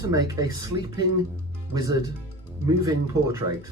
to make a sleeping wizard moving portrait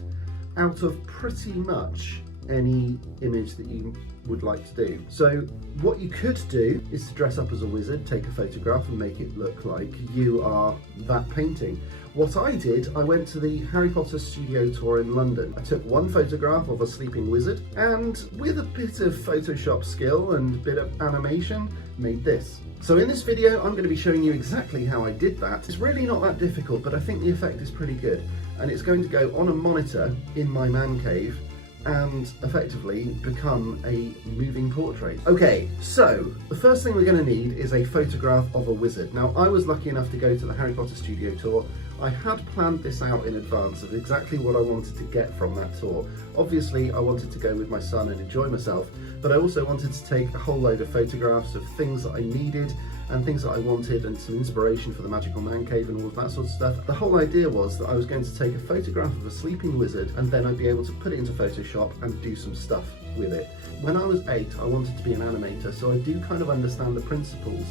out of pretty much any image that you would like to do. So what you could do is to dress up as a wizard, take a photograph and make it look like you are that painting. What I did, I went to the Harry Potter studio tour in London. I took one photograph of a sleeping wizard and with a bit of Photoshop skill and a bit of animation, made this. So in this video, I'm going to be showing you exactly how I did that. It's really not that difficult, but I think the effect is pretty good. And it's going to go on a monitor in my man cave and effectively become a moving portrait. Okay, so the first thing we're going to need is a photograph of a wizard. Now, I was lucky enough to go to the Harry Potter studio tour. I had planned this out in advance of exactly what I wanted to get from that tour. Obviously, I wanted to go with my son and enjoy myself, but I also wanted to take a whole load of photographs of things that I needed and things that I wanted and some inspiration for the Magical Man Cave and all of that sort of stuff. The whole idea was that I was going to take a photograph of a sleeping wizard and then I'd be able to put it into Photoshop and do some stuff with it. When I was 8, I wanted to be an animator, so I do kind of understand the principles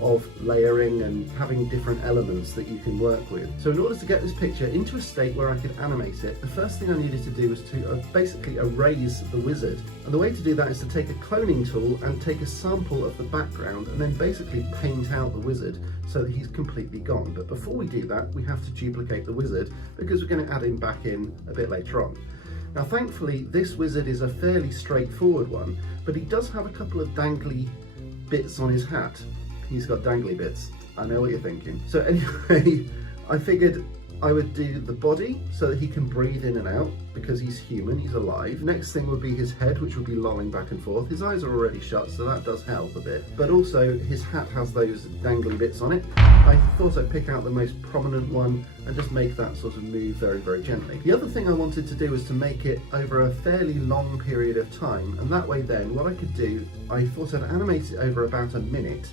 of layering and having different elements that you can work with. So in order to get this picture into a state where I could animate it, the first thing I needed to do was to basically erase the wizard. And the way to do that is to take a cloning tool and take a sample of the background and then basically paint out the wizard so that he's completely gone. But before we do that, we have to duplicate the wizard because we're going to add him back in a bit later on. Now thankfully this wizard is a fairly straightforward one, but he does have a couple of dangly bits on his hat. He's got dangly bits. I know what you're thinking. So anyway, I figured I would do the body so that he can breathe in and out because he's human, he's alive. Next thing would be his head, which would be lolling back and forth. His eyes are already shut, so that does help a bit. But also his hat has those dangly bits on it. I thought I'd pick out the most prominent one and just make that sort of move very, very gently. The other thing I wanted to do was to make it over a fairly long period of time, and that way then what I could do, I thought I'd animate it over about a minute,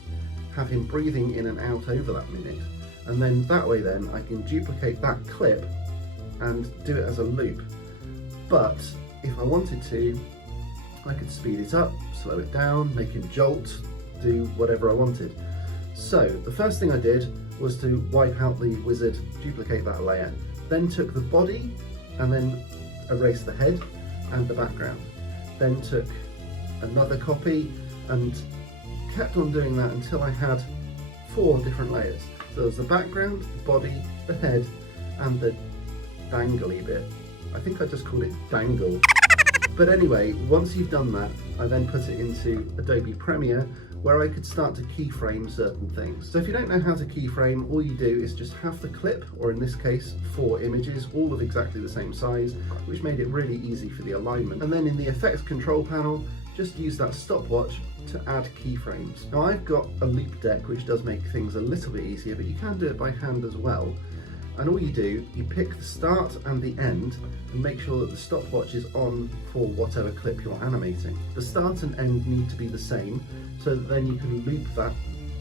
have him breathing in and out over that minute, and then that way then I can duplicate that clip and do it as a loop. But if I wanted to, I could speed it up, slow it down, make him jolt, do whatever I wanted. So the first thing I did was to wipe out the wizard, duplicate that layer, then took the body and then erased the head and the background, then took another copy and kept on doing that until I had 4 different layers. So there's the background, the body, the head, and the dangly bit. I think I just called it dangle. But anyway, once you've done that, I then put it into Adobe Premiere where I could start to keyframe certain things. So if you don't know how to keyframe, all you do is just have the clip, or in this case, 4 images, all of exactly the same size, which made it really easy for the alignment. And then in the effects control panel, just use that stopwatch to add keyframes. Now I've got a loop deck which does make things a little bit easier, but you can do it by hand as well. And all you do, you pick the start and the end and make sure that the stopwatch is on for whatever clip you're animating. The start and end need to be the same so that then you can loop that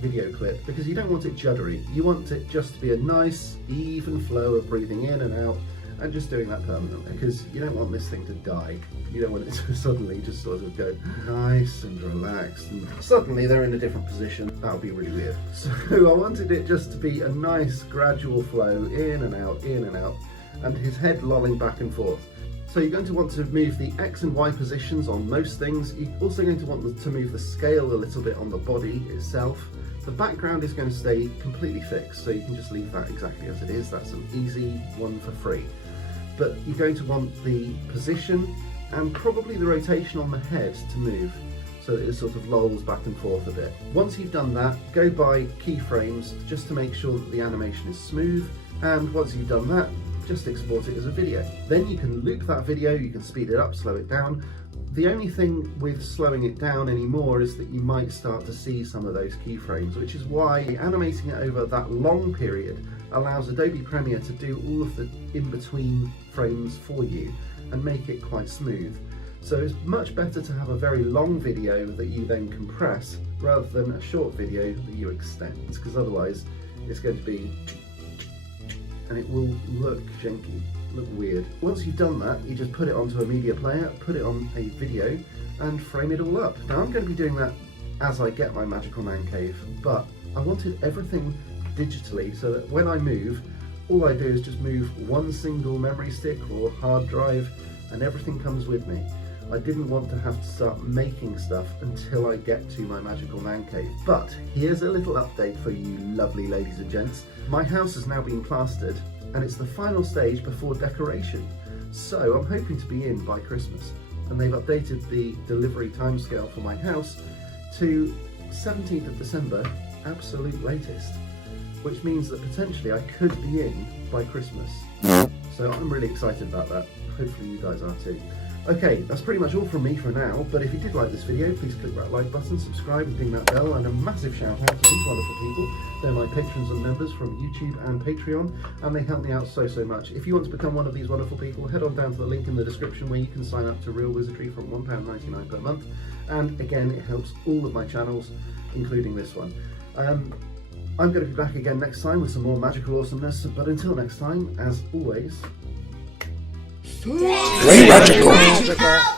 video clip, because you don't want it juddery. You want it just to be a nice even flow of breathing in and out and just doing that permanently, because you don't want this thing to die. You don't want it to suddenly just sort of go nice and relaxed and suddenly they're in a different position. That would be really weird. So I wanted it just to be a nice gradual flow in and out, and his head lolling back and forth. So you're going to want to move the X and Y positions on most things. You're also going to want to move the scale a little bit on the body itself. The background is going to stay completely fixed, so you can just leave that exactly as it is. That's an easy one for free. But you're going to want the position and probably the rotation on the head to move so that it sort of lolls back and forth a bit. Once you've done that, go by keyframes just to make sure that the animation is smooth, and once you've done that, just export it as a video. Then you can loop that video, you can speed it up, slow it down. The only thing with slowing it down anymore is that you might start to see some of those keyframes, which is why animating it over that long period allows Adobe Premiere to do all of the in-between frames for you and make it quite smooth. So it's much better to have a very long video that you then compress rather than a short video that you extend, because otherwise it's going to be and it will look janky, look weird. Once you've done that, you just put it onto a media player, put it on a video and frame it all up. Now I'm going to be doing that as I get my Magical Man Cave, but I wanted everything digitally, so that when I move, all I do is just move one single memory stick or hard drive and everything comes with me. I didn't want to have to start making stuff until I get to my magical man cave. But here's a little update for you lovely ladies and gents. My house has now been plastered and it's the final stage before decoration. So I'm hoping to be in by Christmas, and they've updated the delivery timescale for my house to 17th of December, absolute latest, which means that potentially I could be in by Christmas. So I'm really excited about that. Hopefully you guys are too. Okay, that's pretty much all from me for now, but if you did like this video, please click that like button, subscribe and ding that bell, and a massive shout out to these wonderful people. They're my patrons and members from YouTube and Patreon, and they help me out so much. If you want to become one of these wonderful people, head on down to the link in the description where you can sign up to Real Wizardry from £1.99 per month, and again, it helps all of my channels, including this one. I'm going to be back again next time with some more magical awesomeness, but until next time, as always, Stay magical!